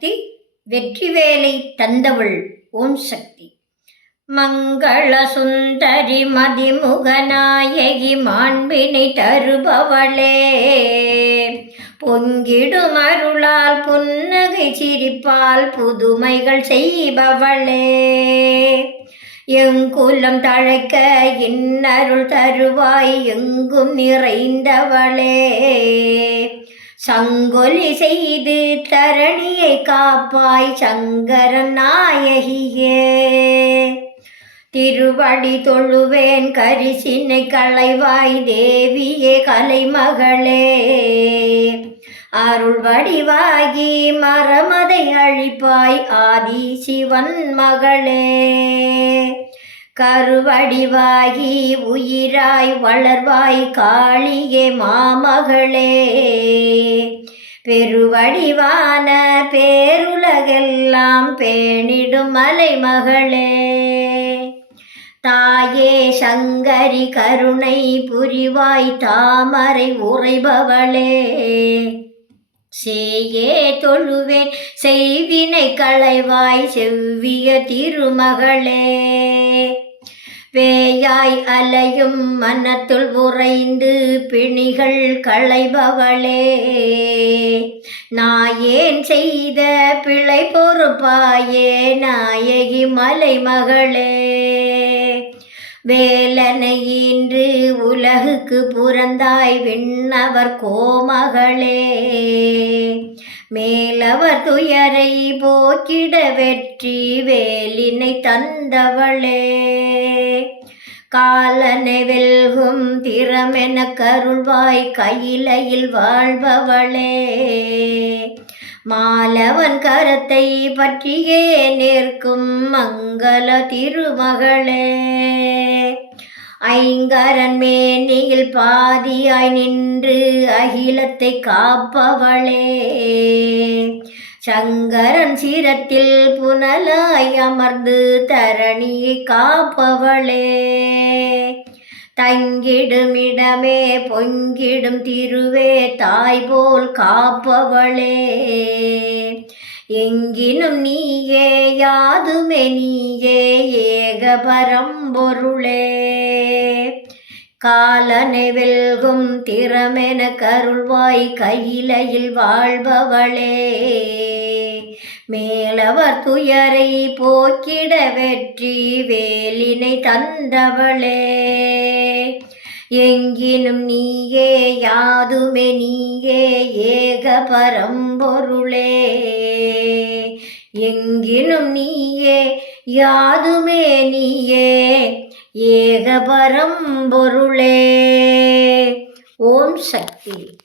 சக்தி வெற்றிவேலை தந்தவள் ஓம் சக்தி. மங்கள சுந்தரி மதிமுகநாயகி மாண்பினை தருபவளே. பொங்கிடும் அருளால் புன்னகை சிரிப்பால் புதுமைகள் செய்பவளே. எங்குலம் தழைக்க இன்னருள் தருவாய் எங்கும் நிறைந்தவளே. சங்கொலி செய்து தரணியை காப்பாய் சங்கரன் நாயகியே. திருவடி தொழுவேன் கரிசினை களைவாய் தேவியே கலைமகளே. அருள் வடிவாகி மரமதை அழிப்பாய் ஆதி சிவன் மகளே. கருவடிவாகி உயிராய் வளர்வாய் காளியே மாமகளே. பெருவடிவான பேருலகெல்லாம் பேணிடும் மலைமகளே. தாயே சங்கரி கருணை புரிவாய் தாமரை உறைபவளே. சேயே தொழுவேன் செய்வினை களைவாய் செவ்விய திருமகளே. வேயாய் அலையும் மனத்துள் உறைந்து பிணிகள் களைபவளே. நாயேன் செய்த பிழை பொறுப்பாயே நாயகி மலை மகளே வேலனை இன்று உலகுக்கு புறந்தாய் விண்ணவர் கோமகளே. மேலவர் துயரை போக்கிட வெற்றி வேலினை தந்தவளே. காலனை வெல்கும் திறமென கருள்வாய் கையிலையில் வாழ்பவளே. மாலவன் கரத்தை பற்றியே நிற்கும் மங்கள திருமகளே. ஐங்கரன் மேனியில் பாதியாய் நின்று அகிலத்தை காப்பவளே. சங்கரன் சிரத்தில் புனலாய் அமர்ந்து தரணியை காப்பவளே. தங்கிடுமிடமே பொங்கிடும் திருவே தாய் போல் காப்பவளே. எங்கினும் நீயே யாதுமே நீயே ஏக பரம்பொருளே. காலனை வெல்கும் திறமென கருள்வாய் கையிலையில் வாழ்பவளே. மேலவர் துயரை போக்கிட வெற்றி வேலினை தந்தவளே. எங்கினும் நீயே யாதுமே நீயே ஏக பரம்பொருளே. எங்கினும் நீயே யாதுமே நீயே ஏக பரம்பொருளே. ஓம் சக்தி.